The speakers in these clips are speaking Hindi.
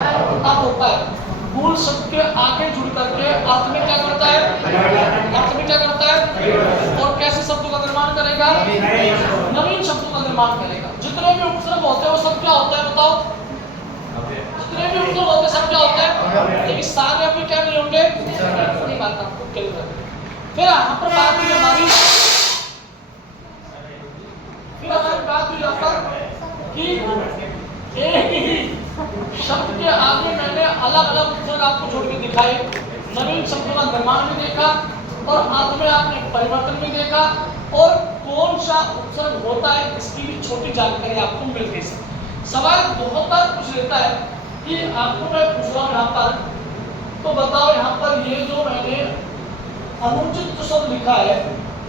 तब होता है। मूल शब्द के आगे जुड़ करके अर्थ में क्या करता है? अर्थ में क्या करता है? और कैसे शब्दों का निर्माण करेगा? नवीन शब्दों का निर्माण करेगा। जितने भी उपसर्ग होते हैं वो सब क्या होता है बताओ? जितने भी उपसर्ग होते हैं सब क्या होते हैं? लेकिन सारे अभी क्या नहीं होंगे? नहीं बात आपको क्लियर है। फिर यहाँ पर बात हुई हमारी यहाँ पर कि एक ही शब्द के आगे मैंने अलग अलग उपसर्ग आपको जोड़ के दिखाए, नवीन शब्दों का निर्माण भी देखा और अर्थ में आपने परिवर्तन भी देखा और कौन सा उपसर्ग होता है इसकी भी छोटी जानकारी आपको मिल गई। सवाल बहुत बार पूछ लेता है कि आपको मैं पूछ रहा हूँ यहाँ पर, तो बताओ यहाँ पर ये जो मैंने अनुचित शब्द लिखा है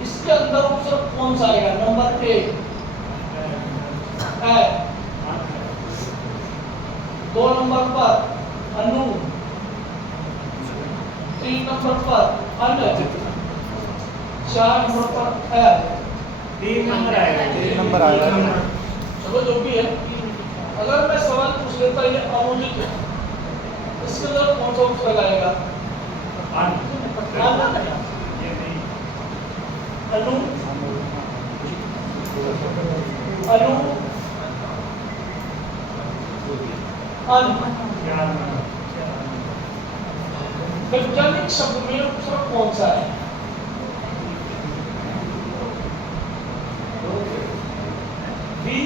इसके अंदर उपसर्ग कौन सा आएगा? नंबर 1 है, 2 नंबर पर अनु, 3 नंबर पर अन, 4 नंबर पर है, 3 नंबर आएगा। 3 नंबर आएगा। चलो जो भी है, अगर मैं सवाल पूछ लेता ये अनुचित है, इसके अंदर कौन सा उपसर्ग आएगा? अनु, अनु, वैज्ञानिक शब्द में उपसर्ग कौन सा है? बी,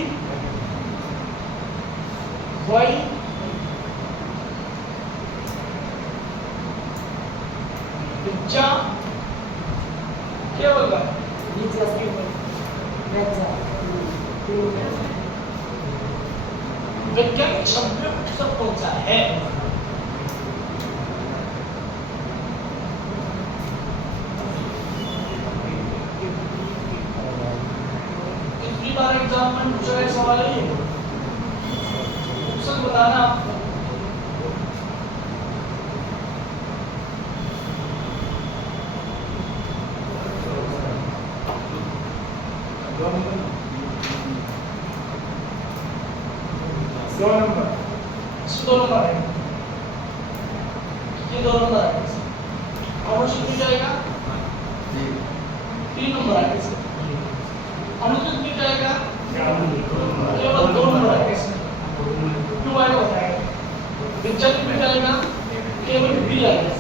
वाई, विज्ञा, क्या होगा? वैज्ञानिक शब्द में उपसर्ग कौन सा है? कितनी बार एग्जाम में पूछा गया सवाल है ये? उपसर्ग बताना आपको। दो नंबर, इसमें 2 नंबर है, ये 2 नंबर है, अनुचित भी जाएगा 3 नंबर है, अनुचित भी जाएगा केवल 2 नंबर है, क्यों आएगा बताएगा? विज्ञानिक भी जाएगा केवल बी आएगा।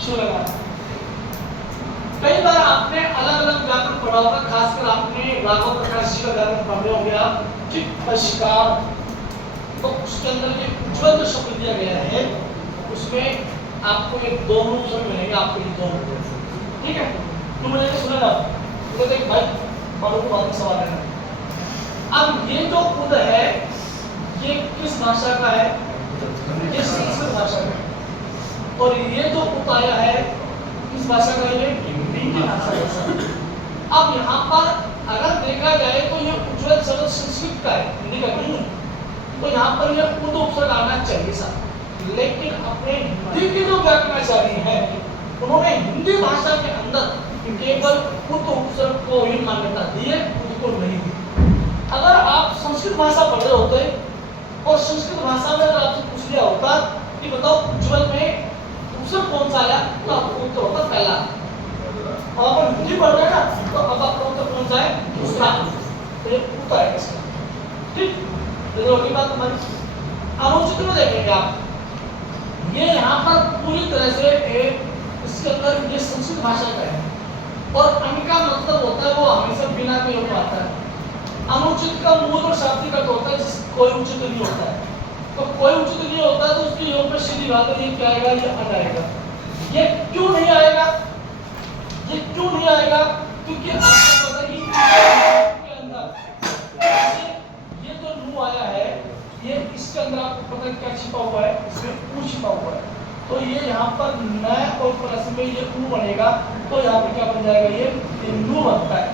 क्यों लगा? कई बार आपने अलग अलग व्याकरण पढ़ा होगा, खासकर आपने राघव प्रकाश जी का व्याकरण पढ़े होंगे आप, ठीक अशिकार, तो उसके अंदर ये उज्ज्वल शब्द दिया गया है, उसमें आपको ये दोनों शब्द मिलेंगे, आपको ये दोनों, ठीक है? तो मुझे सुना ना, तो देख भाई पढ़ो को बात सवाल है। अब ये जो उद है ये किस भाषा का है? ये संस्कृत भाषा का है। और ये जो उत आया है किस भाषा का? ये हिंदी भाषा का। अब यहाँ पर अगर देखा जाए तो ये उज्ज्वल शब्द संस्कृत का है, हिंदी का नहीं है, तो यहाँ पर ये उद उपसर्ग आना चाहिए सर। लेकिन अपने हिंदी के जो व्याकरणाचार्य हैं उन्होंने हिंदी भाषा के अंदर केवल उद उपसर्ग को ही मान्यता दी है, उद को नहीं दी। अगर आप संस्कृत भाषा पढ़ रहे होते और संस्कृत भाषा में अगर आपसे पूछ लिया होता कि बताओ उज्ज्वल में उपसर्ग कौन सा आया, तो आपको उत्तर होता पहला। और अपन हिंदी पढ़ रहे हैं ना, तो अब आपका उत्तर कौन सा है? दूसरा। तो ये उत्तर है इसका, ठीक? तो ये बात हमारी अनुचित में देखेंगे आप, ये यहाँ पर पूरी तरह से इसके अंदर ये संस्कृत भाषा का है और अन का मतलब होता है वो हमेशा बिना के योग आता है। अनुचित का मूल और शाब्दिक अर्थ होता है जिस कोई उचित नहीं होता है, तो कोई उचित नहीं होता तो उसके योग में सीधी बात है, ये क्या आएगा? ये अन आएगा। ये क्यों नहीं आएगा? ये क्यों नहीं आएगा? क्योंकि आपको पता है कि के अंदर ये जो नू आया है, ये इसके अंदर आपको पता है क्या छिपा हुआ है? इसमें ऊ छिपा हुआ है। तो ये यहाँ पर न और प्लस में ये ऊ बनेगा, तो यहाँ पे क्या बन जाएगा? ये नू बनता है।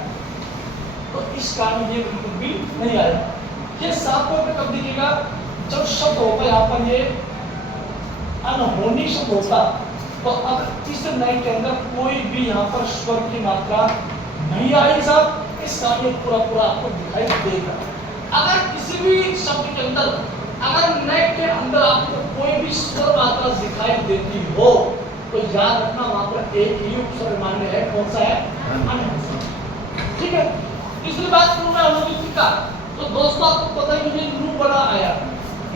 तो इस कारण ये बिल्कुल भी नहीं आएगा। ये 7 पे कब दिखेगा? जब शब्द होगा यहाँ पर ये अनहोनी शब्द होता, तो अब इस नए के अंदर कोई भी यहाँ पर स्वर की मात्रा नहीं आएगी साहब, इस कारण ये पूरा पूरा आपको दिखाई देगा। अगर किसी भी शब्द के अंदर अगर नए के अंदर आप मात्रा दिखाई देती हो तो याद रखना वहां पर एक ही उपसर्ग मान्य है। कौन सा है? अन्य। ठीक है। तीसरी बात करूं मैं अनुदित का, तो दोस्तों आपको पता है ये नू बड़ा आया,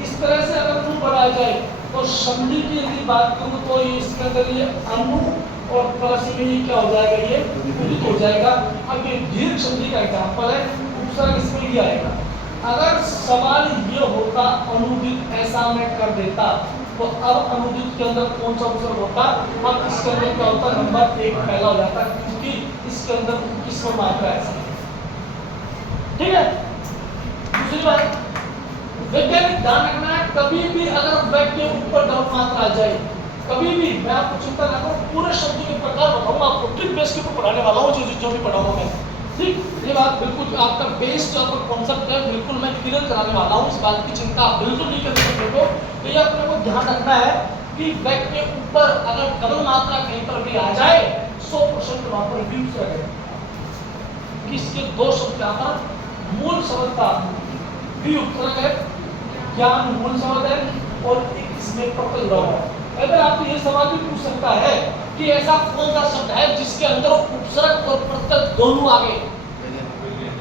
इस तरह से अगर नू बड़ा आ जाए तो संधि की यदि बात करूं तो इसके अंदर ये अनु और प्लस में ये क्या हो जाएगा? ये उदित हो जाएगा। अब ये दीर्घ संधि का एग्जांपल है, उपसर्ग इसमें ही आएगा। अगर सवाल ये होता अनुदित ऐसा मैं कर देता तो अब अनुदित के अंदर कौन सा उपसर्ग होता? अब इसके अंदर क्या होता? नंबर 1 पहला हो जाता, क्योंकि इसके अंदर किसमें मात्रा है। ठीक है। दूसरी बात, वैज्ञानिक ध्यान रखना है, कभी भी अगर वाक्य के ऊपर डबल मात्रा आ जाए, कभी भी, मैं आपको चिंता ना करो, पूरे शब्दों के प्रकार बताऊंगा आपको, ट्रिक बेस के ऊपर पढ़ाने वाला हूँ, जो भी पढ़ाऊंगा मैं। ठीक, ये बात बिल्कुल आपका बेस जो आपका कॉन्सेप्ट है बिल्कुल मैं क्लियर कराने वाला हूँ, इस बात की चिंता आप बिल्कुल नहीं करते अपने को। तो ये अपने को ध्यान रखना है कि वाक्य के ऊपर अगर डबल मात्रा कहीं पर भी आ जाए 100% वहां पर भी उपसर्ग है। किसके? दो शब्द यहाँ पर मूल शब्द का भी उपसर्ग है, ज्ञान मूल शब्द है, और एक इसमें प्रत्यय जुड़ा हुआ है। अगर आप ये सवाल भी पूछ सकता है कि ऐसा कौन सा शब्द है जिसके अंदर उपसर्ग और प्रत्यय दोनों आ गए,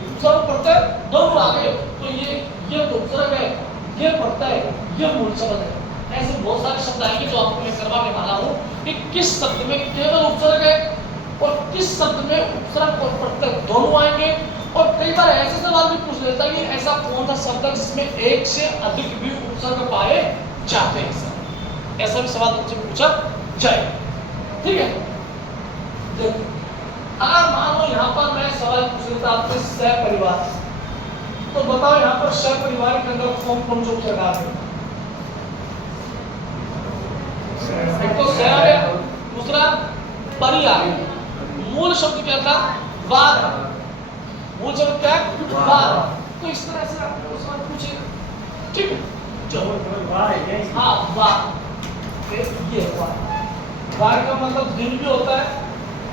उपसर्ग प्रत्यय दोनों आ गए, तो ये तो उपसर्ग है, ये प्रत्यय, ये मूल शब्द है। ऐसे बहुत सारे शब्द आएंगे जो आपको मैं करवाने वाला हूँ कि किस शब्द में केवल उपसर्ग है और किस शब्द में उपसर्ग और प्रत्यय दोनों आएंगे। और कई बार ऐसे सवाल भी पूछ लेता है कि ऐसा कौन सा शब्द है जिसमें एक से अधिक भी उपसर्ग पाए जाते हैं। ऐसा भी सवाल तुमसे पूछा जाए। ठीक है। देखो, अगर मान लो यहाँ पर मैं सवाल पूछ लेता आपसे सह परिवार, तो बताओ यहाँ पर सह परिवार के अंदर कौन कौन से उपसर्ग आते हैं? एक तो सह आ गया, दूसरा परि आ गया। मूल शब्द क्या था? वार। मूल शब्द क्या है? वार। तो इस तरह से आपको सवाल पूछे। ठीक है, चलो हाँ वार, ये वार, वार का मतलब दिन भी होता है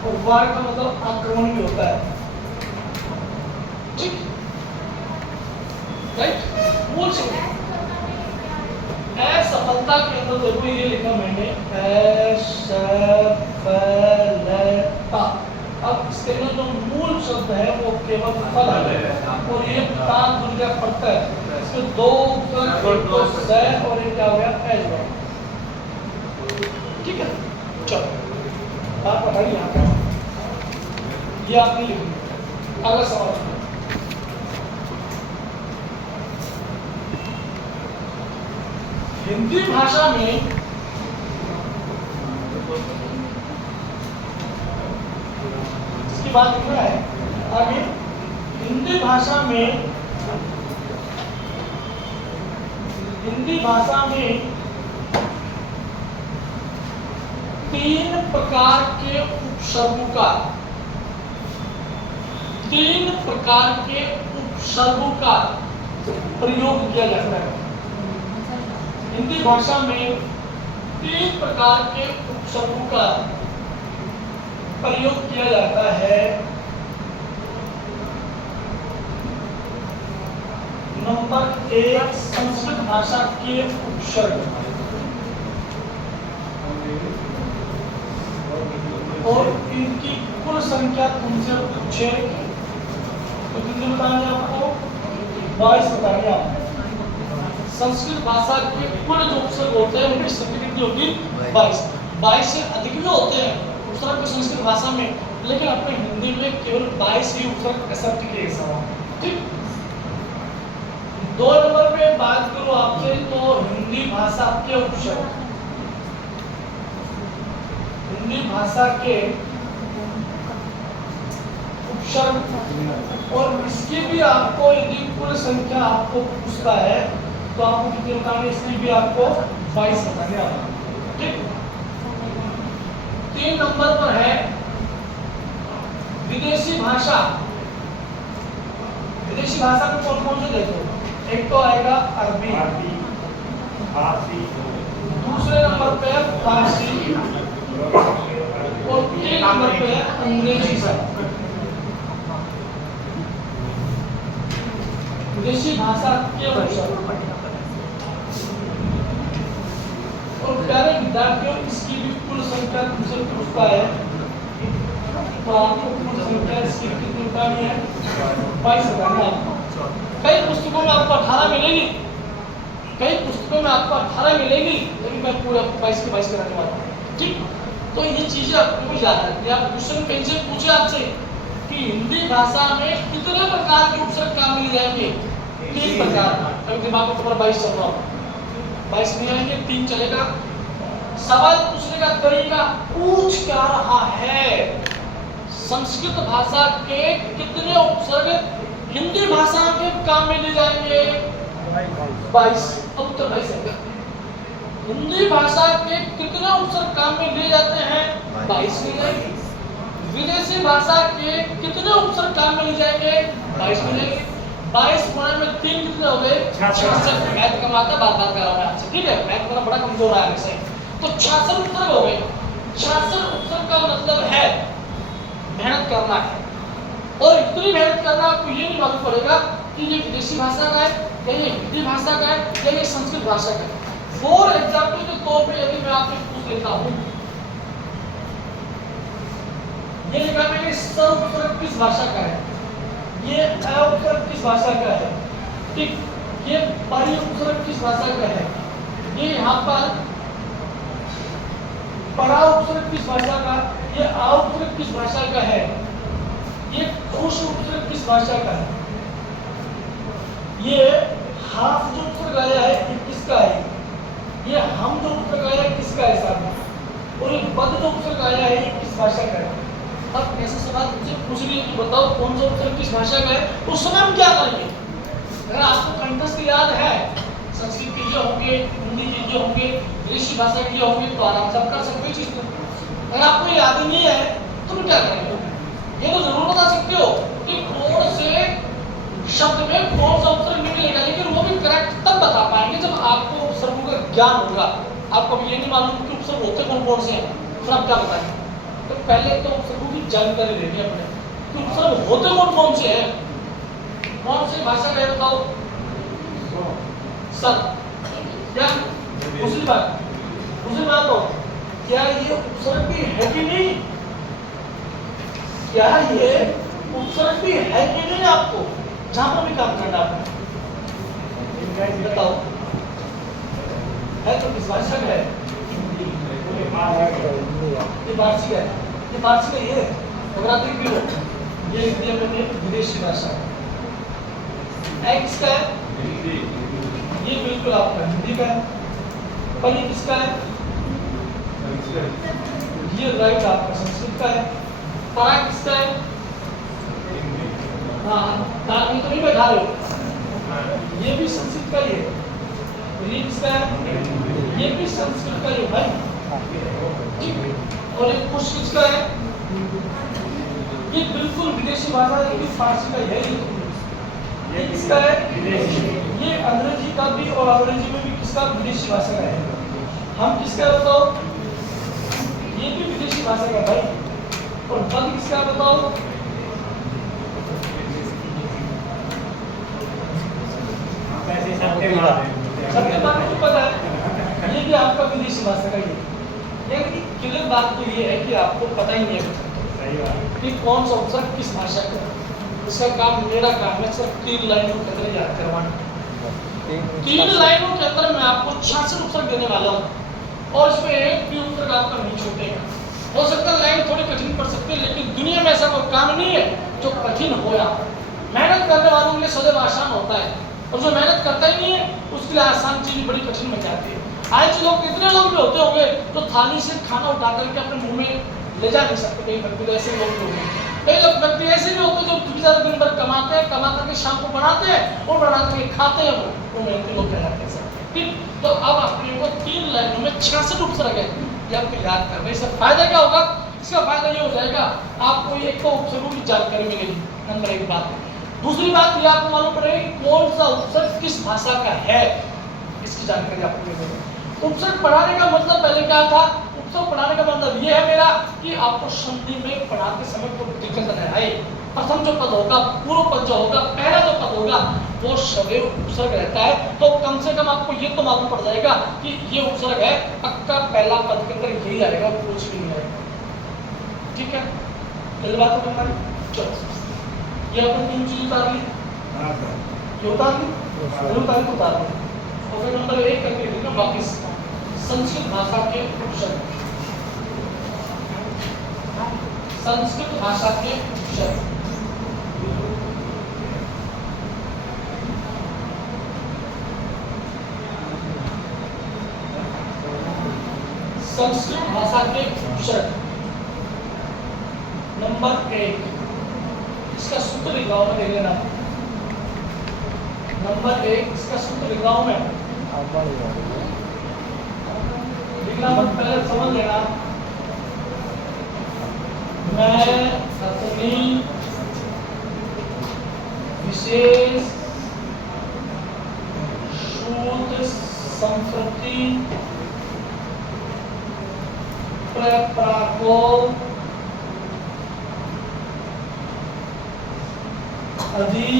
और वार का मतलब आक्रमण भी होता है। ठीक, राइट। मूल शब्द असफलता के अंदर देखो ये लिखा मैंने असफलता। अब इसके अंदर जो मूल शब्द है वो केवल फल है और ये तान दुर्गा पड़ता है। इसमें दो उपसर्ग, एक तो स और एक क्या हो गया? एज। ठीक है, चलो बात पढ़ाई यहाँ पे ये आपने लिख लिया। अगला सवाल, हिंदी भाषा में इसकी बात लिखना है आगे। हिंदी भाषा में तीन प्रकार के उपसर्गों का प्रयोग किया जाता है। हिंदी भाषा में 3 प्रकार के उपसर्गों का प्रयोग किया जाता है। नंबर 1 संस्कृत भाषा के उपसर्ग, और इनकी कुल संख्या तुमसे पूछे तो कितने बताएंगे आपको? 22 बताएंगे आप। संस्कृत भाषा के कुल जो उपसर्ग होते हैं उनकी संख्या कितनी होगी? 22 से अधिक भी होते हैं उपसर्ग संस्कृत भाषा में, लेकिन अपने हिंदी में केवल 22 ही उपसर्ग एक्सेप्ट किए गए। ठीक। 2 नंबर पे बात करूं आपसे तो हिंदी भाषा के उपसर्ग, हिंदी भाषा के उपसर्ग, और इसकी भी आपको यदि कुल संख्या आपको पूछता है तो आपको कितने बताने? इसकी भी आपको 22 बताने आप। ठीक। 3 नंबर पर है विदेशी भाषा। विदेशी भाषा में कौन कौन से देखो? एक तो आएगा अरबी, दूसरे नंबर पे है फारसी, और 3 नंबर पे है अंग्रेजी। विदेशी भाषा के उपसर्ग, और प्यारे विद्यार्थियों इसकी भी कुल संख्या तुमसे पूछता है, तो आपको कुल संख्या इसकी कितनी बतानी है? 22 बतानी है आपको। कई पुस्तकों में आपको 18 मिलेगी, कई पुस्तकों में आपको 18 मिलेगी, लेकिन मैं पूरे आपको 22 के 22 कराने वाला हूँ। ठीक, तो ये चीजें आपको याद रखनी है। आप क्वेश्चन कहीं से पूछे आपसे कि हिंदी भाषा में कितने प्रकार के उपसर्ग काम मिल जाएंगे? 3 प्रकार। अभी दिमाग में तुम्हारा 22 चल रहा हो, 22 नहीं आएंगे, 3 चलेगा। सवाल पूछने का तरीका, पूछ क्या रहा है? संस्कृत भाषा के कितने उपसर्ग हिंदी भाषा के काम में ले जाएंगे? 22। अब उत्तर 22 है। हिंदी भाषा के कितने उपसर्ग काम में ले जाते हैं? 22 ले जाएंगे। विदेशी भाषा के कितने उपसर्ग काम में ले जाएंगे? 22 ले जाएंगे। 22 गुणा में 3 कितने हो गए? 66। मैथ का माता बात कर रहा हूं आपसे, ठीक है? मैथ मेरा बड़ा कमजोर है वैसे, तो 66 उपसर्ग हो गए। 66 उपसर्ग का मतलब है मेहनत करना है, और इतनी मेहनत करना आपको ये नहीं मालूम पड़ेगा कि ये विदेशी भाषा का है या ये हिंदी भाषा का है या ये संस्कृत भाषा का है। फॉर एग्जाम्पल के तौर पे यदि मैं आपसे पूछ लेता हूँ, ये लिखा मैंने स उपसर्ग किस भाषा का है, ये अ उपसर्ग किस भाषा का है, ठीक, ये परि उपसर्ग किस भाषा का है, ये यहाँ पर परा उपसर्ग किस भाषा का, ये आ उपसर्ग किस भाषा का है, ये खुश उपसर्ग किस भाषा का है, ये हाफ जो उपसर्ग आया है ये किसका है, ये हम जो उपसर्ग आया है किसका है साहब, और ये बद जो उपसर्ग आया है ये किस भाषा का है। अब ऐसा सवाल मुझे पूछ रही है कि बताओ कौन सा उपसर्ग किस भाषा का है, उस समय हम क्या करेंगे? अगर आपको कंठस्थ याद है, संस्कृत के ये होंगे, हिंदी के ये होंगे, विदेशी भाषा के ये होंगे, तो आराम से आप कर सकते हो चीज को। अगर आपको याद ही नहीं है तो फिर क्या करेंगे? ये तो जरूर बता सकते हो कि कौन से शब्द में कौन सा उपसर्ग निकलेगा, लेकिन वो भी करेक्ट तब बता पाएंगे जब आपको उपसर्गों का ज्ञान होगा। आपको भी ये नहीं मालूम कि उपसर्ग होते कौन कौन से हैं, फिर आप क्या बताएंगे? तो पहले तो उपसर्गों की जानकारी लेनी है अपने कि उपसर्ग होते कौन कौन से हैं। कौन सी भाषा का है बताओ? सर, क्या दूसरी बात हो, क्या ये उपसर्ग भी है कि नहीं? क्या ये उपसर्ग भी है कि नहीं? आपको जहां पर भी काम करना आपने बताओ, है तो किस भाषा का है? ये वार्षिक है, ये वार्षिक है, ये नवरात्रि की हो, ये हिंदी में विदेशी भाषा है। किसका है? ये बिल्कुल आपका हिंदी का है। पर ये किसका है? ये राइट आपका संस्कृत का है। परा किसका है? हाँ, ताल में तो नहीं बैठा रहे हो, ये भी संस्कृत का ही है। ये किसका है? ये भी संस्कृत का ही है भाई, ठीक। और ये कुछ किसका है? ये बिल्कुल विदेशी भाषा है, ये फारसी का है। ये किसका है? ये अंग्रेजी का भी, और अंग्रेजी में भी किसका? विदेशी भाषा का है। हम किसका बताओ? ये भी विदेशी भाषा का भाई। और पद किसका बताओ? सत्यवादी जो पद है ये भी आपका विदेशी भाषा का ही है। यानी क्लियर बात तो ये है कि आपको पता ही नहीं है कि कौन सा उपसर्ग किस भाषा का है। इसका काम, मेरा काम है सिर्फ 3 लाइनों के अंदर याद करवाना। 3 लाइनों के अंदर मैं आपको 66 उपसर्ग देने वाला हूँ, और इसमें एक भी उपसर्ग आपका नहीं छूटेगा। हो सकता है लाइन थोड़ी कठिन पड़ सकती है, लेकिन दुनिया में ऐसा कोई काम नहीं है जो कठिन हो। आप मेहनत करने वालों के लिए सदैव आसान होता है, और जो मेहनत करता ही नहीं है उसके लिए आसान चीज बड़ी कठिन बन जाती है। आज लोग, कितने लोग भी होते होंगे जो थाली से खाना उठा करके अपने मुंह में ले जा नहीं सकते, कई व्यक्ति तो ऐसे लोग भी होंगे। कई लोग व्यक्ति ऐसे भी होते हैं जो बेचारे दिन भर कमाते हैं, कमा करके शाम को बनाते हैं और बना करके खाते हैं, वो मेहनती लोग कहलाते हैं। ठीक, तो अब अपने को 3 लाइनों में 66 उपसर्ग है, ये आपको याद करना। इसका फायदा क्या होगा? इसका फायदा ये हो जाएगा, आपको एक तो उपसर्गों की जानकारी मिलेगी, नंबर 1 बात। दूसरी बात ये आपको मालूम पड़ेगी कौन सा उपसर्ग किस भाषा का है, इसकी जानकारी आपको मिलेगी। उपसर्ग पढ़ाने का मतलब पहले क्या था? उपसर्ग पढ़ाने का मतलब ये है मेरा कि आपको संधि में पढ़ाते समय कोई दिक्कत न आए। प्रथम जो पद होगा, पूर्व पद जो होगा, पहला जो पद होगा वो सदैव उपसर्ग रहता है। तो कम से कम आपको ये तो मालूम पड़ जाएगा कि ये उपसर्ग है, पक्का पहला पद के अंदर यही आएगा, कुछ भी नहीं आएगा। ठीक है, इस बात को हमारी चलो ये अपन 3 चीज उतार ली। हाँ सर। ये उतार ली, उतार ली, उतार ली। और फिर नंबर 1 करके देखो बाकी संस्कृत भाषा के उपसर्ग, संस्कृत भाषा के उपसर्ग। संस्कृत भाषा के उपसर्ग नंबर 1, इसका सूत्र लिख रहा हूं मैं, देख लेना। नंबर 1 इसका सूत्र लिख रहा हूं मैं, लिखना मत, पहले समझ लेना। मैं अपनी विशेष शुद्ध संस्कृति परंपरा को अभी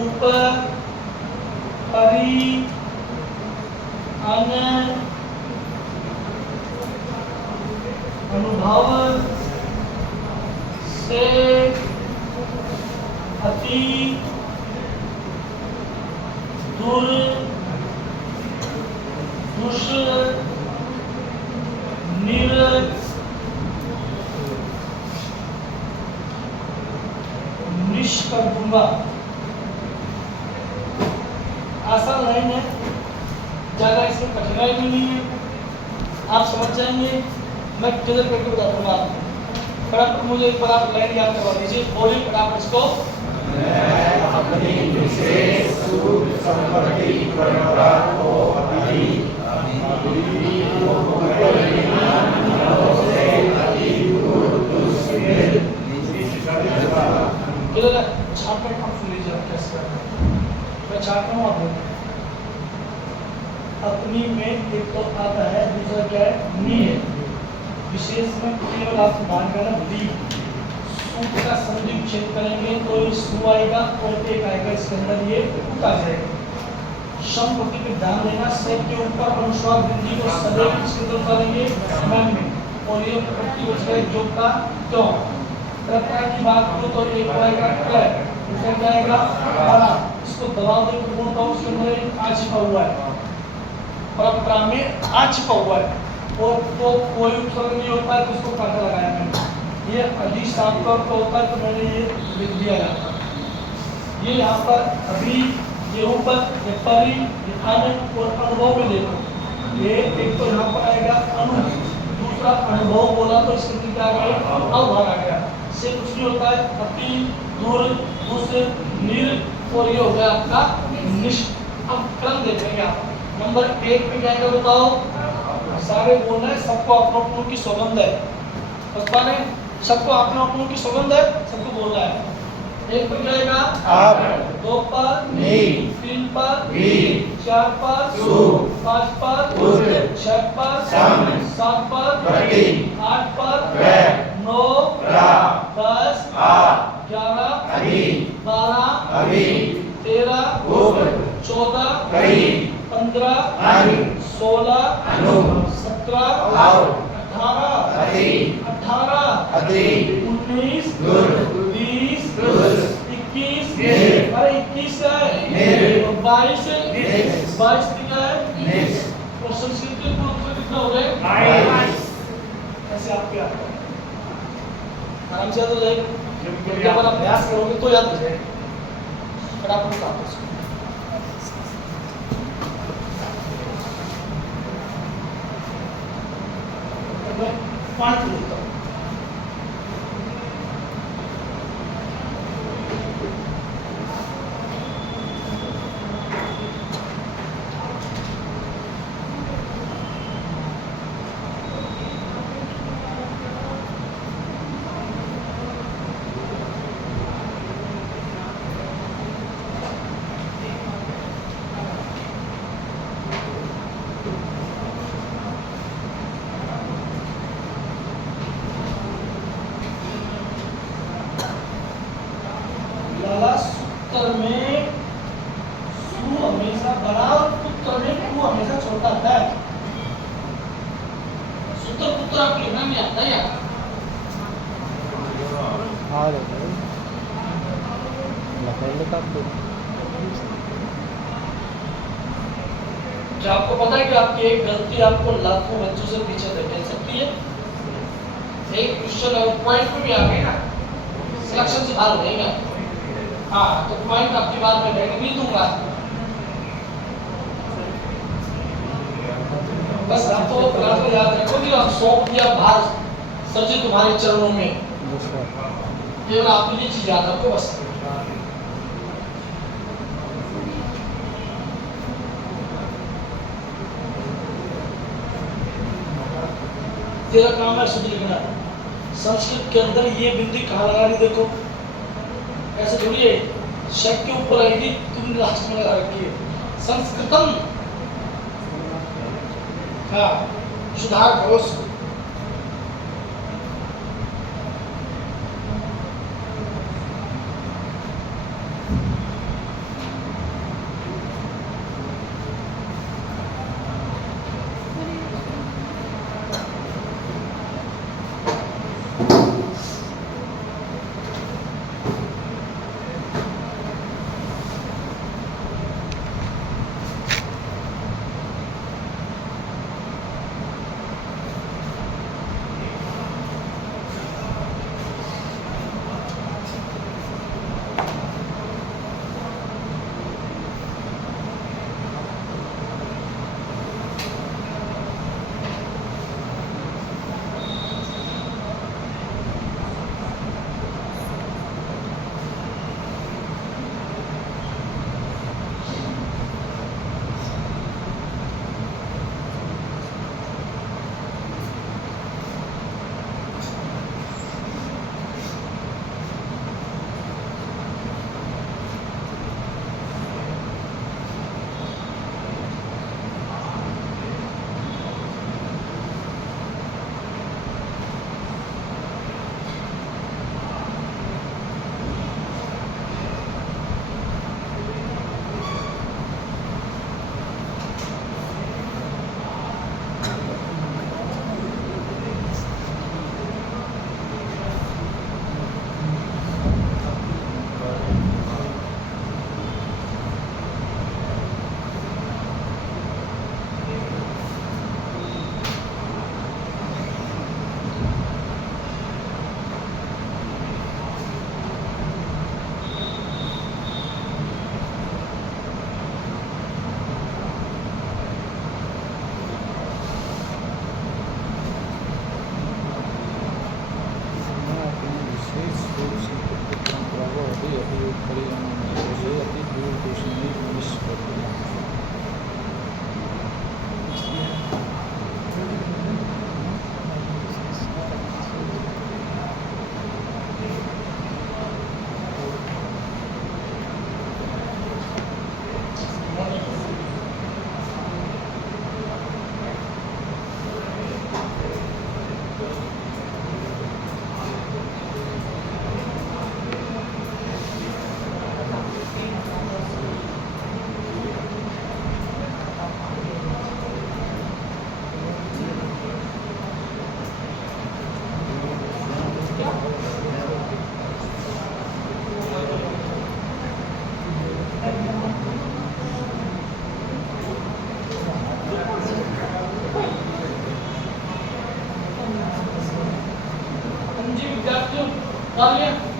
ऊपर परी अनुभव से अति कर दूंगा। आसान लाइन है, ज्यादा इसमें कठिनाई भी नहीं है, आप समझ जाएंगे। मैं क्लियर करके बता दूंगा आपको। फटाफट मुझे एक बार आप लाइन याद करवा दीजिए, बोलिए फटाफट इसको। मैं अपनी विशेष शुद्ध संपत्ति परंपरा को छापकर आप सुन लीजिए, आप कैसे करते हैं। मैं छाप रहा हूँ, आप बोलिए। अपनी में एक तो आता है, दूसरा क्या है, नी है। विशेष में केवल आप मान करना दी, सूत्र का संधि विच्छेद करेंगे तो ये सु आएगा और एक आएगा, इसके अंदर ये उत आ जाएगा। संप्रति पे ध्यान देना, से के ऊपर अनुस्वार बिंदी को सदैव किसके तरफ डालेंगे, मन में, और ये प्रति बच गए जो का क्यों। प्रत्यय की बात करो तो एक आएगा क्लय, दूसरा क्या आएगा बना। इसको दबाव दे के बोलता हूँ, उसके अंदर एक आ छिपा हुआ है, परंपरा में आ छिपा हुआ है, और तो कोई उपसर्ग नहीं होता है तो उसको काटा लगाया मैंने। ये अधिष्ठान का होता है तो मैंने ये लिख दिया यहाँ पर। ये यहाँ पर अभी, ये ऊपर, ये परी, ये आनंद और अनुभव में देखो। ये एक तो यहाँ पर आएगा अनु, दूसरा अनुभव बोला तो इसके अंदर क्या आ गया, अवभाग आ गया। इससे कुछ नहीं होता है, अति, दूर, दूसरे, निर, और ये हो गया आपका निष्ठ। अब क्रम देखेंगे आप। नंबर 1 पे क्या आएगा बताओ, सारे बोलना है, सबको अपना अपनों की सौगंध है, बस सबको अपना अपनों की सौगंध है, सबको बोलना है। 1 पर क्या आएगा आप, 2 पर नी, 3 पर वी, 4 पर सु, 5 पर उस, 6 पर सम, 7 पर प्रति, 8 पर वे, 9 रा, 10 आ, 11 अभी, 12 अभी, 13 उप, 14 करी, 15 अनु, 16 अनु, 17 आउ, 18 अति, 19 दुर, 20 दुर, 21 निर, अरे 21 क्या है, निर, और 22 निर, 22 क्या है, निस, और संस्कृत के उत्तर कितना हो गए, 22। ऐसे आप क्या आराम से याद हो जाएगा। बिल्कुल जब आप अभ्यास करोगे तो याद हो जाएगा। फटाफट काम करो। मैं 5 लिखता हूँ। उत्तर में सु हमेशा बड़ा और उत्तर में कु हमेशा छोटा आता है। सूत्र पुत्र आपको लिखना नहीं आता है यार। क्या आपको पता है कि आपकी एक गलती आपको लाखों बच्चों से पीछे धकेल सकती है? एक क्वेश्चन और पॉइंट पे भी आ गए ना, सिलेक्शन से बाहर हो जाएगा। हाँ, तो पॉइंट आपकी बात में बैठ नहीं दूंगा। बस आप तो याद रखो कि आप सौंप दिया बाहर सर जी तुम्हारे चरणों में, केवल आपको ये चीज याद रखो बस। तेरा काम है शुद्ध लिखना। संस्कृत के अंदर ये बिंदी कहाँ लगा रही देखो, ऐसे थोड़ी है शक के ऊपर आएगी, तुमने लास्ट में लगा रखी है संस्कृतम। हाँ, सुधार करो उसको।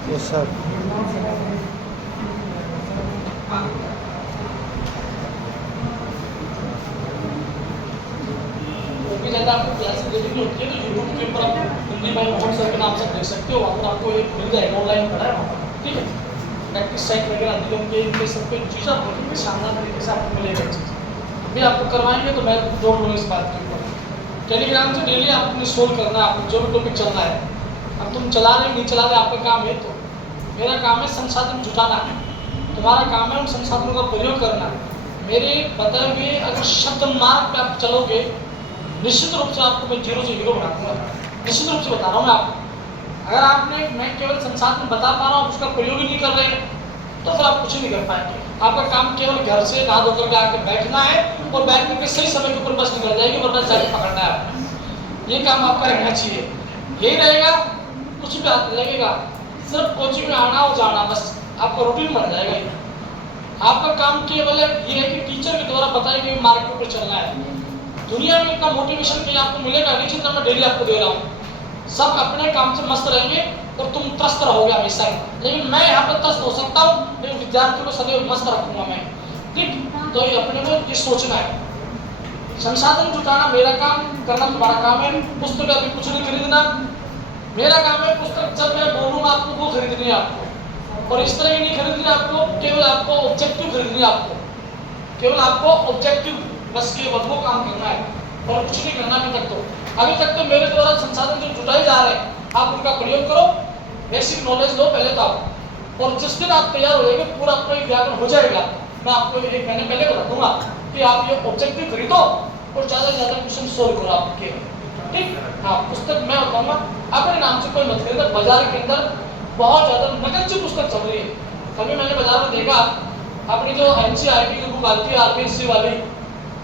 Yes sir. आपको क्लासेस देखनी होती है तो यूट्यूब के ऊपर आप हिंदी भाई मोहन सर के नाम से देख सकते हो, वहाँ पर आपको एक मिल जाएगा, ऑनलाइन पढ़ा है वहाँ पर, ठीक है। प्रैक्टिस सेट वगैरह दिलों के इनके सब पे चीज़ आप बोलेंगे शानदार तरीके से आपको मिलेगा चीज़। अभी आपको करवाएंगे तो मैं जोड़ लूँगा इस बात के ऊपर। टेलीग्राम से डेली आपने सोल्व करना है, आपको जो भी टॉपिक चलना है। अब तुम चला रहे नहीं चला रहे आपका काम है, तो मेरा काम है संसाधन जुटाना है, तुम्हारा काम है उन संसाधनों का प्रयोग करना है। मेरे बताए हुए अगर शब्द मार्ग पे आप चलोगे निश्चित रूप से आपको मैं जीरो से हीरो बना दूंगा, निश्चित रूप से बता रहा हूँ मैं आपको। अगर आपने मैं केवल संसाधन बता पा रहा हूँ उसका प्रयोग ही नहीं कर रहे तो फिर आप कुछ नहीं कर पाएंगे। आपका काम केवल घर से नहा धो करके आके बैठना है और बैठ करके सही समय के ऊपर बस निकल जाएगी, वरना जाके पकड़ना है आपको। ये काम आपका रहना चाहिए, यही रहेगा, कुछ भी हाथ लगेगा। सिर्फ कोचिंग में आना और जाना, बस आपका रूटीन बन जाएगा ये। आपका काम केवल ये है कि टीचर के द्वारा बताए गए मार्ग के ऊपर चलना है। दुनिया में इतना मोटिवेशन कहीं आपको मिलेगा नहीं जितना मैं डेली आपको दे रहा हूँ। सब अपने काम से मस्त रहेंगे और तुम त्रस्त रहोगे हमेशा ही, लेकिन मैं यहाँ पर त्रस्त हो सकता हूँ, लेकिन विद्यार्थियों को सदैव मस्त रखूंगा मैं। ठीक, तो ये अपने को ये सोचना है। संसाधन जुटाना मेरा काम, करना तुम्हारा काम है। पुस्तक अभी कुछ नहीं खरीदना, मेरा काम है पुस्तक जब मैं बोलूँगा आपको वो खरीदनी है आपको, और इस तरह की नहीं खरीदनी आपको, केवल आपको ऑब्जेक्टिव खरीदनी है आपको, केवल आपको ऑब्जेक्टिव बस के वो काम करना है और कुछ नहीं करना। अभी तक तो मेरे द्वारा संसाधन जो जुटाए जा रहे हैं आप उनका प्रयोग करो, बेसिक नॉलेज लो पहले तो आप, और जिस दिन आप तैयार हो जाएंगे पूरा आपका व्याकरण हो जाएगा, मैं आपको 1 महीने पहले बता दूंगा कि आप ये ऑब्जेक्टिव खरीदो और ज़्यादा से ज़्यादा क्वेश्चन सोल्व करो आपके। ठीक, हाँ, पुस्तक मैं बताऊंगा अपने नाम से कोई मत खरीदो। बाजार के अंदर बहुत ज़्यादा नकलची पुस्तक चल रही है। कभी मैंने बाजार में देखा अपनी जो NCERT की बुक आती है RPSC वाली,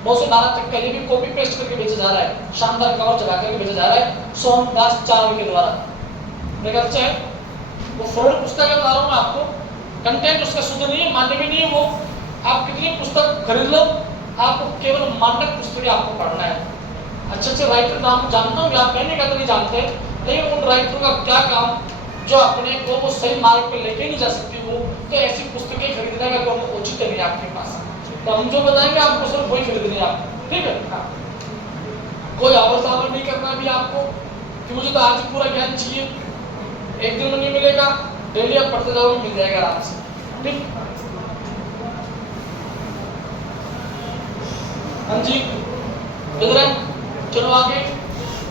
912 तक का, ये भी कॉपी पेस्ट करके बेचा जा रहा है, शानदार कवर चढ़ा करके बेचा जा रहा है सोमदास चावल के द्वारा। मेरे ख्याल से वो फ्रॉड पुस्तक है, बता रहा हूँ मैं आपको, कंटेंट उसका शुद्ध नहीं है, मान्य भी नहीं है वो। आप कितनी पुस्तक खरीद लो, आपको केवल मानक पुस्तकें आपको पढ़ना है। अच्छे राइटर नाम जानता हूँ, आप मैंने कहा तो नहीं जानते, लेकिन उन राइटरों का क्या काम जो अपने को वो सही मार्ग पर लेके नहीं जा सकती, वो तो ऐसी पुस्तकें खरीदने का कोई उचित नहीं है आपके पास। तो हम जो बताएंगे आपको सिर्फ वही खरीदनी है आपको, ठीक है। हाँ, कोई आवर नहीं करना भी आपको कि मुझे तो आज पूरा ज्ञान चाहिए, एक दिन में नहीं मिलेगा, डेली आप पढ़ते जाओगे, मिल जाएगा आराम से। ठीक, हाँ जी, इधर चलो आगे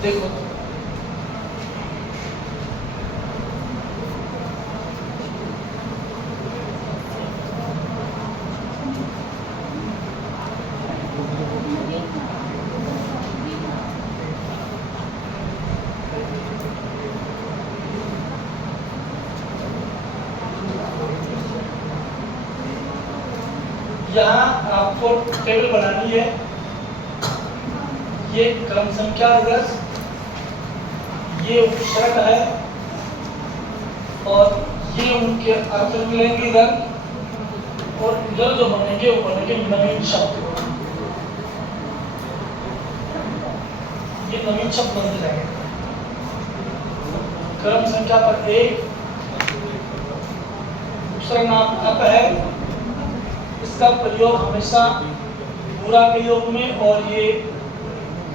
देखो। यहाँ आपको टेबल बनानी है, ये क्रम संख्या इधर, ये उपसर्ग है और ये उनके अर्थ मिलेंगे इधर, और इधर जो बनेंगे वो बनेंगे नवीन शब्द। ये नवीन शब्द बन जाएंगे। क्रम संख्या पर 1, उपसर्ग नाम अप है, इसका प्रयोग हमेशा पूरा के योग में और ये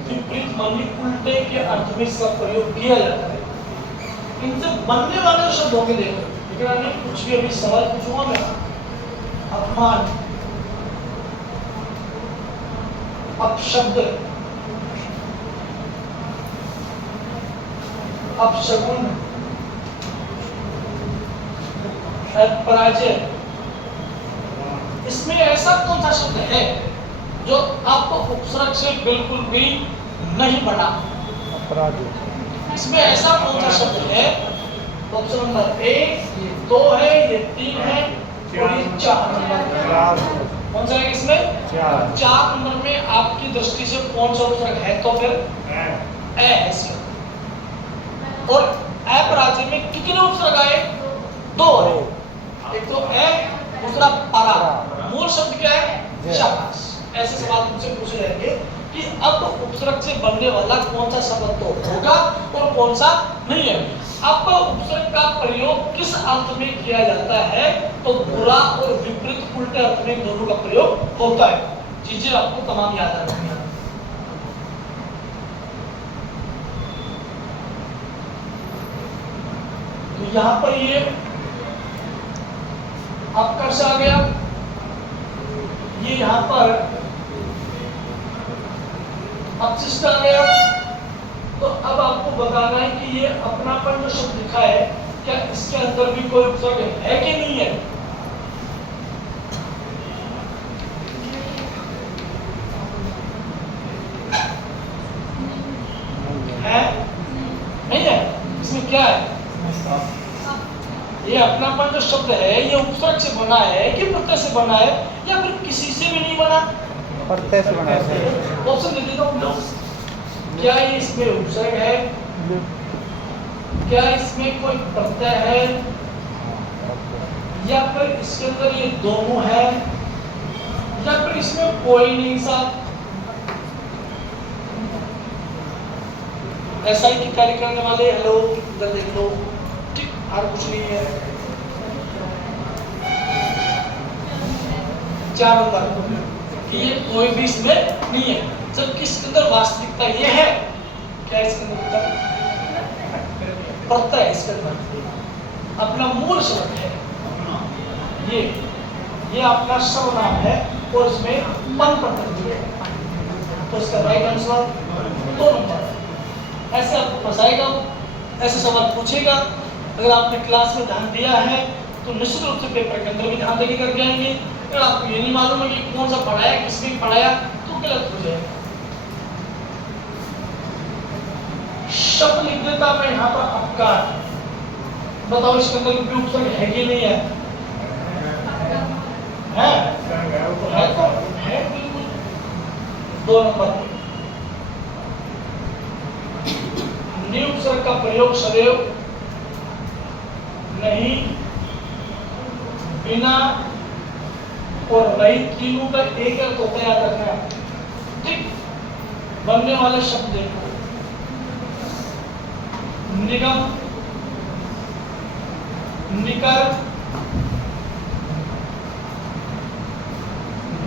विपरीत मानी उल्टे के अर्थ में इसका प्रयोग किया जाता है। इनसे बनने वाले शब्द होंगे, देखो, लेकिन अभी कुछ भी अभी सवाल पूछूंगा मैं। अपमान, अपशब्द, अपशगुन, पराजय, इसमें ऐसा कौन सा शब्द है जो आपको उपसर्ग से बिल्कुल भी नहीं बना? अपराध। इसमें ऐसा कौन सा शब्द है? ऑप्शन नंबर 1, ये 2 है, ये 3 है और ये 4 नंबर। कौन सा है इसमें? 4 नंबर में आपकी दृष्टि से कौन सा उपसर्ग है? तो फिर ए है इसमें। और अपराध में कितने उपसर्ग आए? 2 है, एक तो ए, दूसरा परा। मूल शब्द क्या है? शाबाश। ऐसे सवाल तुमसे पूछे जाएंगे कि अब उपसर्ग से बनने वाला कौन सा शब्द तो होगा और कौन सा नहीं है। अब उपसर्ग का प्रयोग किस अर्थ में किया जाता है? तो बुरा और विपरीत उल्टे अर्थ में दोनों का प्रयोग होता है। चीजें आपको तमाम याद आ रही हैं। तो यहाँ पर ये अपकर्ष आ गया, ये यहाँ पर अपशिष्ट आ गया। तो अब आपको बताना है कि ये अपनापन जो शब्द लिखा है, क्या इसके अंदर भी कोई उपसर्ग है कि नहीं है? है? नहीं है? इसमें क्या है? ये अपनापन जो शब्द है, ये उपसर्ग से बना है कि प्रत्यय से बना है या फिर किसी से भी नहीं बना? प्रत्यय से बना है। ऑप्शन दे देता हूँ। क्या इसमें उपसर्ग है? क्या इसमें कोई प्रत्यय है? या फिर इसके अंदर ये दोनों है? या फिर इसमें कोई नहीं साथ? ऐसा ही कार्य करने वाले हेलो इधर देख लो, ठीक, और कुछ नहीं है। चार अंदर कि ये कोई भी इसमें नहीं है, जबकि इसके अंदर वास्तविकता ये है। क्या इसके अंदर प्रत्यय है? इसके अंदर अपना मूल शब्द है, ये अपना सर्वनाम है और इसमें मन प्रत्यय है, तो इसका राइट आंसर 2 नंबर। ऐसे आपको फंसाएगा, ऐसे सवाल पूछेगा। अगर आपने क्लास में ध्यान दिया है तो निश्चित रूप से पेपर के अंदर भी ध्यान देके करके आएंगे। अगर आपको ये नहीं मालूम है कि कौन सा पढ़ाया, किसने पढ़ाया, तो गलत हो जाएगा। शब्द लिख देता मैं यहाँ पर अपकार, बताओ इसके अंदर भी उपसर्ग है कि नहीं है? है बिल्कुल। 2 नंबर नि उपसर्ग का प्रयोग सदैव नहीं, बिना और रहित, तीनों का एक अर्थ होता है, याद रखना। ठीक, बनने वाले शब्द देखो, निगम, निकर,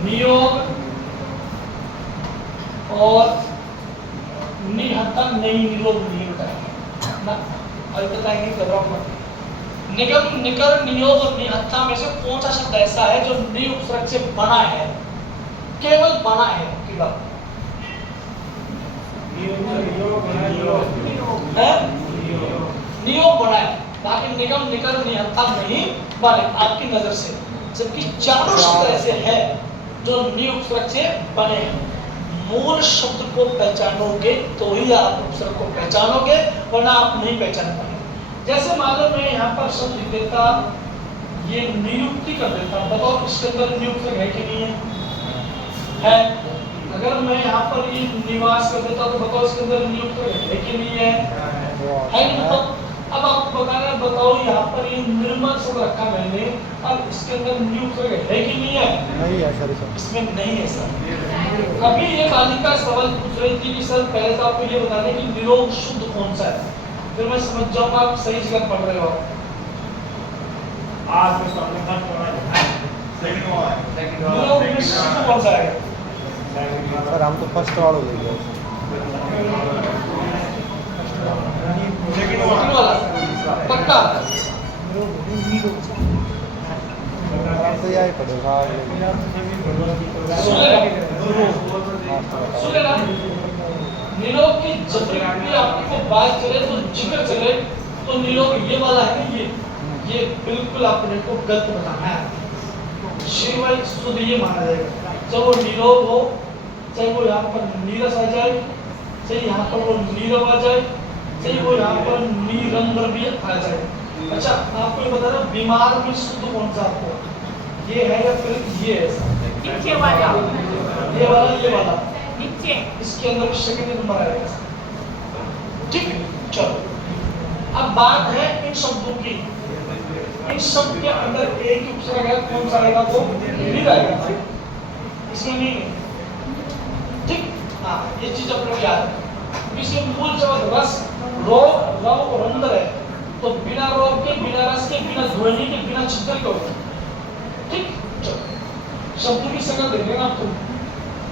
नियोग और निहत्ता। नहीं, निरोध नहीं बताएंगे ना, अभी बताएंगे, घबराओ मत। निगम, निकर, नियोग और निहत्ता में से कौन सा शब्द ऐसा है जो नि उपसर्ग से बना है? केवल बना है की बात है, नियोग बना है, बाकी निगम, निकर, निहत्ता नहीं बने आपकी नजर से। जबकि चारों शब्द ऐसे हैं जो नि उपसर्ग से बने हैं। मूल शब्द को पहचानोगे तो ही आप उपसर्ग को पहचानोगे, वरना आप नहीं पहचान पाएंगे। जैसे मान लो मैं यहाँ पर शब्द लिख देता, ये नियुक्ति कर देता, बताओ इसके अंदर नियुक्त है कि नहीं है? अगर मैं यहाँ पर ये निवास कर देता तो बताओ इसके अंदर नियुक्त है कि नहीं है? मतलब अब आपको बताना है, बताओ यहाँ पर ये निर्मल शब्द रखा मैंने, अब इसके अंदर नियुक्त है कि नहीं है? नहीं है सर, इसमें नहीं है सर। अभी ये बालिका सवाल पूछ रही थी कि सर पहले तो आपको ये बताने कि निरोग शुद्ध कौन सा है, फिर मैं समझ जाऊंगा आप सही जगह पढ़ रहे हो। आज में सबने फर्स्ट पढ़ा है, सेकंड हुआ है, निरोग में शुद्ध कौन सा है? सर हम तो फर्स्ट वाला ले गए, सेकंड हुआ पक्का तो यही पड़ेगा। सुनेगा निरोग की जब भी आपको बात चले तो जिक्र चले तो निरोग ये वाला है कि ये बिल्कुल अपने को गलत बताना है। शिवाय शुद्ध ये माना जाएगा, चाहे वो निरोग हो, चाहे वो यहाँ पर नीरस आ जाए, चाहे यहाँ पर वो नीरव आ जाए, चाहे वो यहाँ पर निरंबर भी आ जाए। अच्छा आपको ये बता रहा बीमार में शुद्ध कौन सा आपको ये है या फिर ये है? नीचे वाला, ये वाला नीचे, इसके अंदर सेकंड नंबर आएगा। ठीक, चलो अब बात है इन शब्दों की। इन शब्द के अंदर एक ही उपसर्ग है, कौन सा आएगा? वो नहीं आएगा, इसमें नहीं है। ठीक, हाँ ये चीज अपने को याद है। इसमें मूल शब्द रस, रोग, रव और अंदर है, तो बिना रोग के, बिना रस के, बिना ध्वनि के, बिना छिद्र के होगा। ठीक, चलो शब्दों की शक्ल देख लेना आप। तुम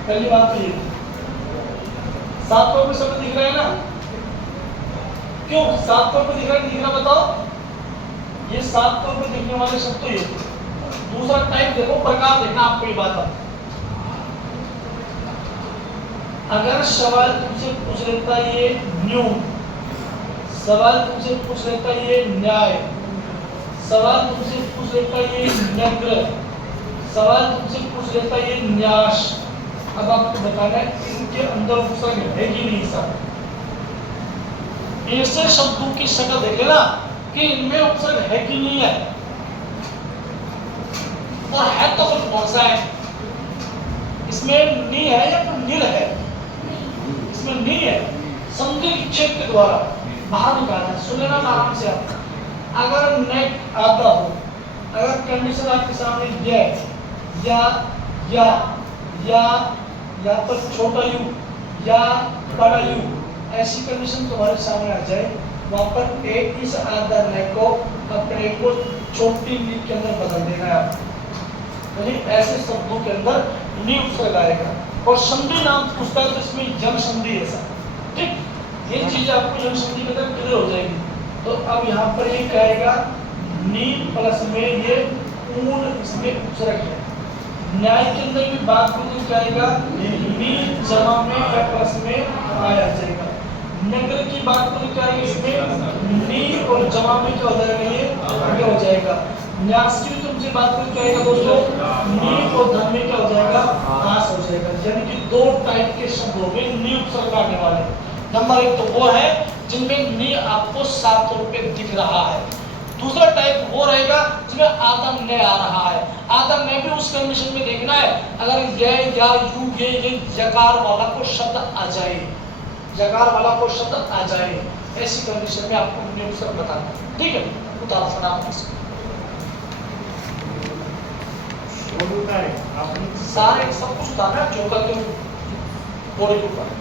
पहली बात तो ये 7 पर शब्द दिख रहे हैं ना, क्यों 7 पर दिख रहा है? दिख रहा बताओ, ये 7 पर दिखने वाले शब्द तो ये। दूसरा टाइप देखो, प्रकार देखना आपको ये बात। अगर सवाल तुमसे पूछ लेता ये न्यू, सवाल तुमसे पूछ लेता ये न्याय, सवाल तुमसे पूछ लेता ये नग्र, सवाल तुमसे पूछ लेता ये न्यास, अब आपको बताना है इनके अंदर उपसर्ग है कि नहीं सर। ऐसे शब्दों की शक्ल देख लेना कि इनमें उपसर्ग है कि नहीं है। और है तो फिर कौन सा है? इसमें नी है या फिर निर है? इसमें नी है। संधि विच्छेद के द्वारा बाहर निकालना है। सुन लेना आराम से आप। अगर नेट आधा हो, अगर कंडीशन आपके सामने ये है, या पर छोटा यू या बड़ा यू, ऐसी कंडीशन तुम्हारे सामने आ जाए, वहां पर एक इस आधा नेट को अपने को छोटी नी के अंदर बदल देना है आपको। यानी ऐसे शब्दों के अंदर नी उपसर्ग आएगा। और संधि नाम पूछता है तो इसमें जन संधि है सर, ठीक। ये चीज आपको जन संधि के अंदर क्लियर हो जाएगी। तो अब यहाँ पर ये कहेगा नी प्लस में ये पूर्ण इसमें उपसर्ग है। न्याय के अंदर भी बात को कहेगा नी जमा में या प्लस में आया जाएगा। नगर की बात को कहेगा इसमें नी और जमा में क्या हो जाएगा, ये आगे हो जाएगा। न्यास की भी तुमसे बात को कहेगा दोस्तों, नी और धन में क्या हो जाएगा, आस हो जाएगा। यानी कि दो टाइप के शब्द हो गए नी उपसर्ग आने वाले। नंबर एक तो वो है जिनमें नी आपको साफ तौर पे दिख रहा है। दूसरा टाइप वो रहेगा जिसमें आदम ने आ रहा है। आदम ने भी उस कंडीशन में देखना है, अगर ये या यू ये यकार वाला को शब्द आ जाए, यकार वाला को शब्द आ जाए, ऐसी कंडीशन में आपको नी उपसर्ग बताना है। ठीक है, उदाहरण आप सारे सब कुछ उतारना है जो करते हो बोर्ड के ऊपर।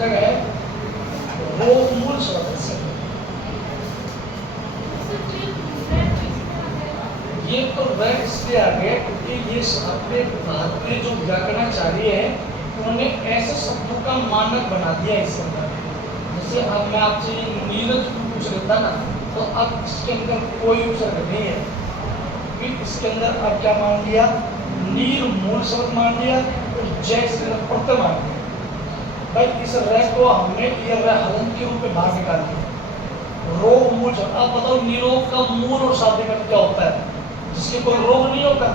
है वो मूल सदस्य। ये तो वह इसलिए आ गए क्योंकि ये अपने भारतीय जो व्याकरणाचार्य हैं उन्होंने ऐसे शब्दों का मानक बना दिया इसके अंदर। जैसे अब मैं आपसे नीरज पूछ लेता ना, तो अब इसके अंदर कोई उपसर्ग नहीं है, फिर इसके अंदर अब क्या मान लिया, नीर मूल शब्द मान लिया और जय से प्रत्यय मान लिया। भाई इस रह को हमने ये रह हलन के रूप में बाहर निकाल दिया। रोग मूल शब्द। अब बताओ निरोग का मूल और शाब्दिक अर्थ क्या होता है, जिसके कोई रोग नहीं होता,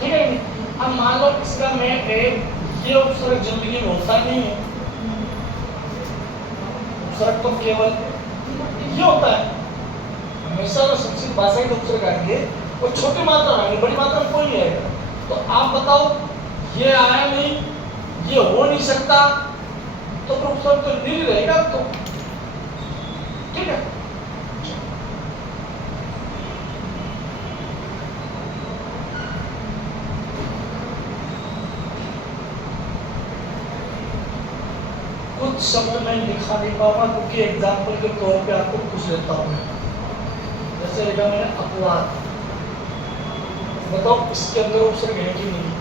ठीक है। अब मान लो इसका मैं एक ये उपसर्ग जिंदगी में होता नहीं है, उपसर्ग तो केवल ये होता है। हमेशा जो संस्कृत भाषा के उपसर्ग आएंगे वो छोटी मात्रा में आएंगे, बड़ी मात्रा में कोई नहीं आएगा। तो आप बताओ ये आया नहीं, ये हो नहीं सकता, तो फिर उपसर्ग तो नहीं रहेगा, तो ठीक है। कुछ शब्द मैं लिखा नहीं पाऊंगा क्योंकि एग्जाम्पल के तौर पे आपको पूछ लेता हूँ। जैसे लिखा मैंने अपवाद, बताओ इसके अंदर उपसर्ग है कि नहीं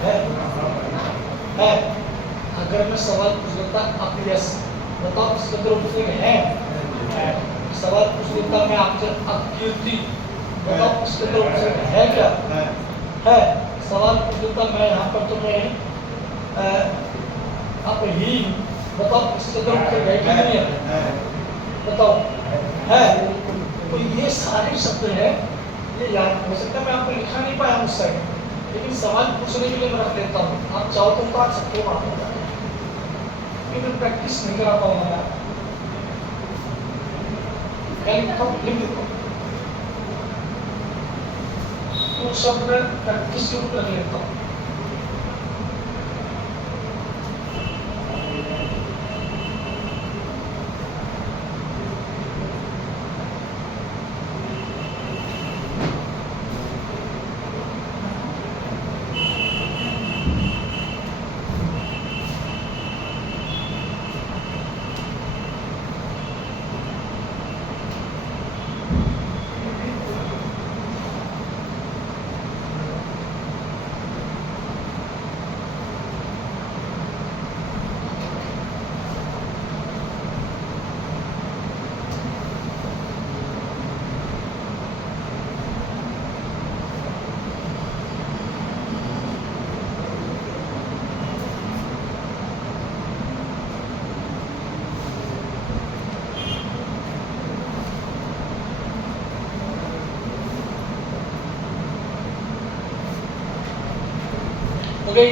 है? अगर मैं सवाल पूछ लेता अपयश, बताओ इसके अंदर उपसर्ग है? सवाल पूछ लेता मैं आपसे अपकीर्ति, बताओ इसके अंदर उपसर्ग है क्या? है। सवाल पूछ देता मैं यहाँ पर तुम्हें आप ही बताओ इससे तो उत्तर है कि नहीं है बताओ है। तो ये सारे शब्द है ये याद हो सकता है मैं आपको लिखा नहीं पाया उस साइड लेकिन सवाल पूछने के लिए मैं रख देता हूँ आप चाहो तो आ सकते हो वहाँ पर लेकिन प्रैक्टिस नहीं करा पाऊंगा यार क्या लिखता हूँ लिख देता हूँ तो शब्द प्रैक्टिस जरूर कर लेता हूँ। हो गई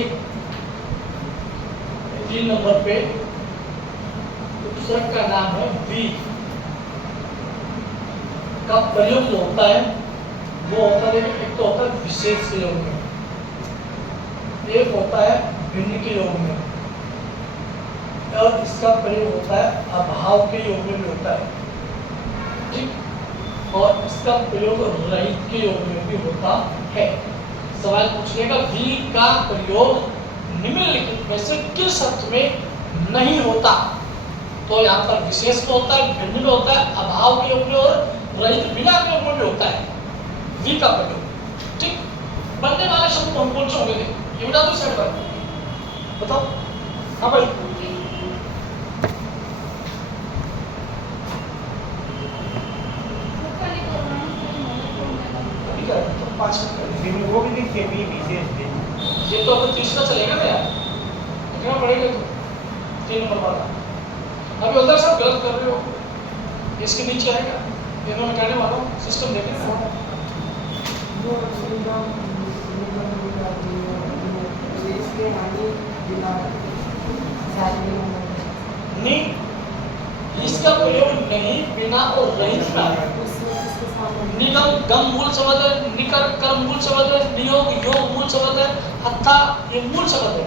3 नंबर पे उपसर्ग का नाम है वी का प्रयोग जो होता है वो होता है एक तो होता है विशेष के योग में एक होता है भिन्न के योग में और इसका प्रयोग होता है अभाव के योग में भी होता है ठीक और इसका प्रयोग रहित के योग में भी होता है। सवाल पूछने का वी का प्रयोग निम्नलिखित में से किस अर्थ में नहीं होता तो यहाँ पर विशेष में होता है भिन्न में होता है अभाव के योग में और रहित बिना के योग में भी होता है वी का प्रयोग ठीक। बनने वाले शब्द कौन कौन से होंगे ये बता दो सेट पर बताओ हाँ भाई ठीक है तो 5 मिनट वो भी देखिए भी विशेष थे ये तो अब तीसरा चलेगा ना यार कितना पड़ेगा तो 3 नंबर वाला अभी उधर सब गलत कर रहे हो इसके नीचे आएगा इन्होंने कहने वाला सिस्टम देखे ना नहीं इसका प्रयोग नहीं बिना और रहित में निगम गम मूल शब्द है निकर कर्म मूल शब्द है नियोग योग मूल शब्द है हत्था ये मूल शब्द है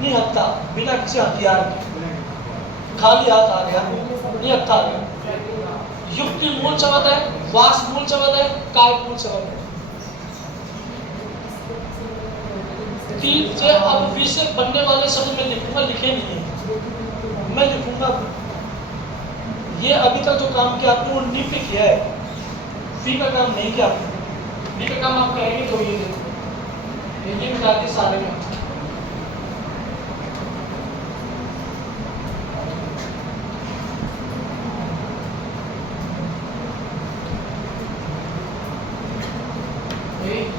नहीं हत्था बिना किसी हथियार के खाली हाथ आ गया नहीं हत्था आ गया युक्ति मूल शब्द है वास मूल शब्द है काय मूल शब्द है तीन से अब वी से बनने वाले शब्द में लिखूंगा लिखे नहीं है मैं लिखूंगा ये अभी तक जो काम किया आपने वो निम्न किया है वी का काम नहीं किया आपने वी का काम आप करेंगे तो ये देखो ये मिला के सारे में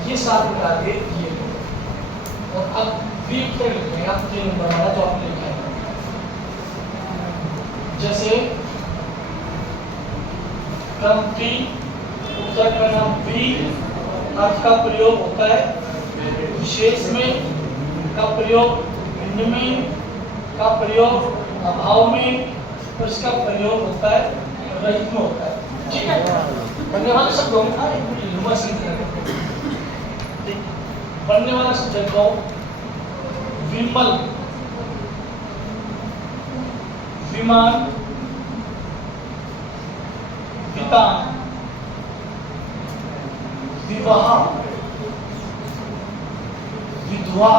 ये साथ मिला के ये और अब वी पर लिखेंगे आप 3 नंबर वाला जो आपने लिखा है जैसे क्रमटी उपसर्ग का नाम वी अर्थ का प्रयोग होता है विशेष में का प्रयोग भिन्न में का प्रयोग अभाव में और इसका प्रयोग होता है रहित में होता है ठीक है। बनने वाले शब्दों में बनने वाला शब्द को विमल विमान वितान विवाह विधवा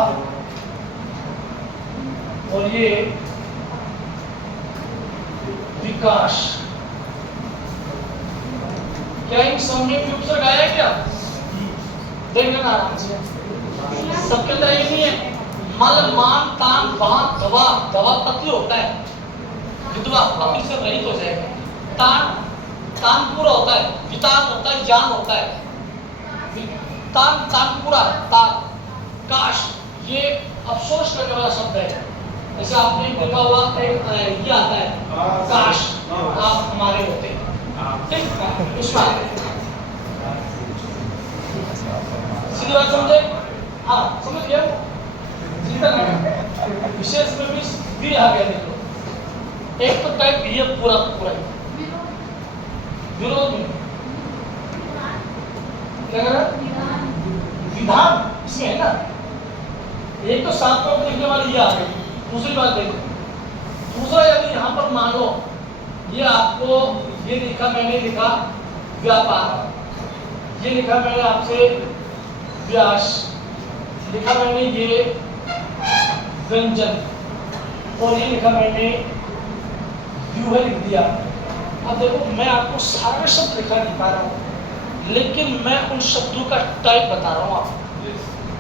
और ये विकास क्या इन सब में भी उपसर्ग आया है क्या देखना आराम से सबके अंदर ये नहीं है मल मान तान वहां दवा दवा पतली होता है विधवा पतली से रहित हो जाएगा तान तान पूरा होता है वितान होता है ज्ञान होता है तान तान पूरा तान काश, ये अफसोस करने वाला शब्द है। जैसे आपने देखा होगा एक ये आता है, काश आप हमारे होते, ठीक, उसका सीधी बात समझे? हाँ, समझ गया? विशेष में भी आ गया। देखो, एक तो टाइप ये पूरा पूरा विरोध में क्या कर रहा है? विधान इसमें है ना। एक तो सात को लिखने वाली ये आ गई। दूसरी बात देखो, दूसरा यदि यहाँ पर मान लो ये आपको ये लिखा, मैंने लिखा व्यापार, ये लिखा मैंने आपसे व्यास, लिखा मैंने ये व्यंजन, और ये लिखा मैंने व्यूह लिख दिया। अब देखो, मैं आपको सारे शब्द लिखा नहीं पा रहा हूँ, लेकिन मैं उन शब्दों का टाइप बता रहा हूँ आपको।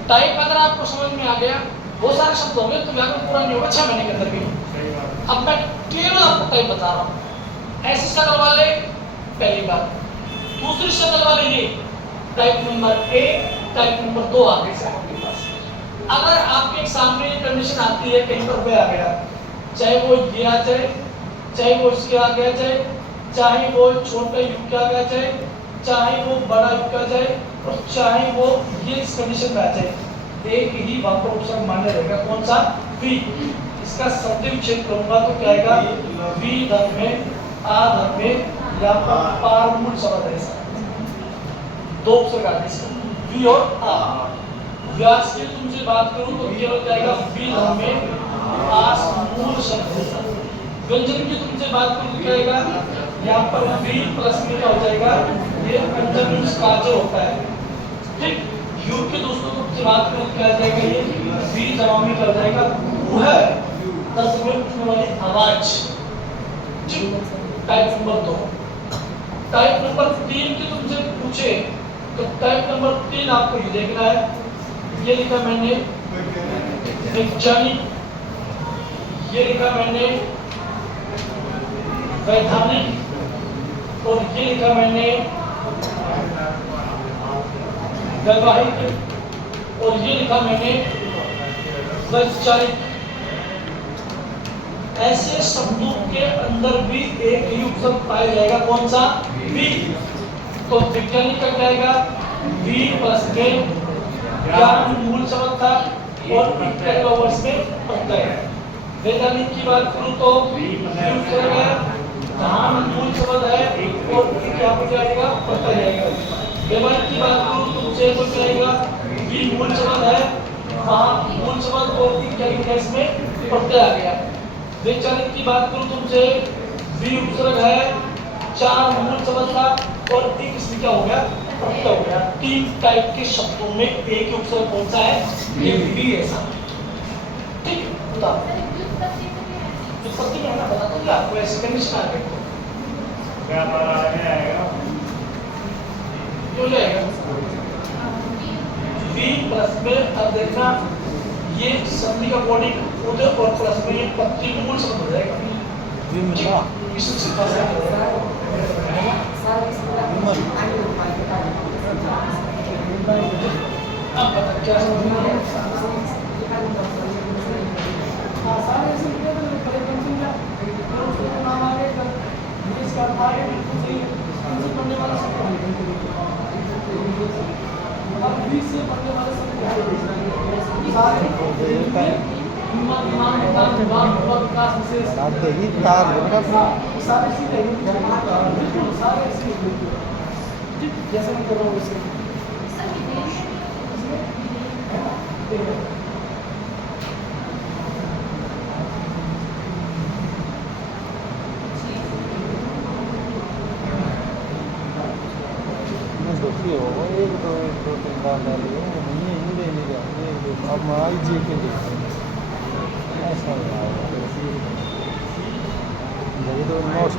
टाइप अगर आपको समझ में आ गया, बहुत सारे शब्द होंगे तो व्याकरण पूरा नहीं होगा 6 महीने के अंदर भी। अब मैं केवल आपको टाइप बता रहा हूँ। ऐसे शक्ल वाले पहली बात, दूसरी शक्ल वाले ये टाइप नंबर 1, टाइप नंबर 2 आ गए आपके पास। अगर आपके सामने कंडीशन आती है कहीं पर आ गया, चाहे वो ये आ जाए, चाहे वो इसके आ गया जाए, चाहे वो छोटे युग का आ गया जाए, चाहे वो बड़ा युग का जाए, और चाहे वो ये इस कंडीशन में आ जाए, एक ही वाक्य उपसर्ग मान्य रहेगा। कौन सा? वी। इसका शब्द विच्छेद करूंगा तो क्या आएगा? वी धर्म में, आ धर्म में, या पारमूल शब्द है इसका। 2 उपसर्ग आते हैं, वी और आ। व्यास की तुमसे बात करूं तो केवल क्या आएगा? वी धर्म में, आ मूल शब्द है इसका। व्यंजन की तुमसे बात करूं तो क्या आएगा? यहाँ पर वी प्लस में क्या हो जाएगा? ये व्यंजन कार्य होता है, ठीक। युग के दोस्तों को बात करें क्या जाएगा? ये वी जमा में क्या हो जाएगा? वो है तस्वीर उठने वाली आवाज, ठीक। Type number 2। टाइप नंबर 3 की तुमसे पूछे तो टाइप नंबर 3 आपको ये देखना है। ये लिखा मैंने वैज्ञानिक, ये लिखा मैंने वैधानिक, और ये लिखा मैंने वैवाहिक, और ये लिखा मैंने वैचारिक। ऐसे शब्दों के अंदर भी एक ही उपसर्ग पाया जाएगा। कौन सा? वी। तो वैज्ञानिक का क्या आएगा? वी प्लस में ज्ञान मूल शब्द था, और वर्ष में प्रत्यय। वैधानिक की बात करूं तो उपसर्ग है, धान मूल शब्द है, और क्या हो जाएगा? प्रत्यय आएगा। वैवाहिक की बात करूं तो मुझे तो क्या आएगा? वी मूल शब्द है, वहाँ मूल शब्द और क्या इसमें प्रत्यय आ गया। वैचारिक की बात करूं तुमसे, वी उपसर्ग है, 4 मूल शब्द था, और एक इसमें क्या हो गया? प्रत्यय हो गया। 3 टाइप के शब्दों में एक ही उपसर्ग कौन सा है? ये वी ऐसा, ठीक। बताओ उत्पत्ति में ना बता दूंगा आपको, ऐसे कंडीशन आ गई व्यापार आएगा, क्यों जाएगा? वी प्लस में, अब देखना ये संधि का बॉडी उधर, और प्लस में ये पत्ती मूल शब्द हो जाएगा। वी मिला इससे सीधा सा अब पता क्या समझ में आया? सारे ऐसे लिखे तो पहले कंफ्यूजन क्या? फिर उसका नाम आ गया, फिर इसका आगे बिल्कुल सही है, पढ़ने वाला सब अब 20 से पढ़ने वाले सब सारे विकास विशेष आते ही तार लगा सारे सीधे बिल्कुल सारे सीधे, जैसे मैं कर रहा हूँ वैसे। देखिए वो एक दो 3 बार डालिए, नहीं ले लिया, अब माई जी के लिए ऐसा है। ये तो नोट्स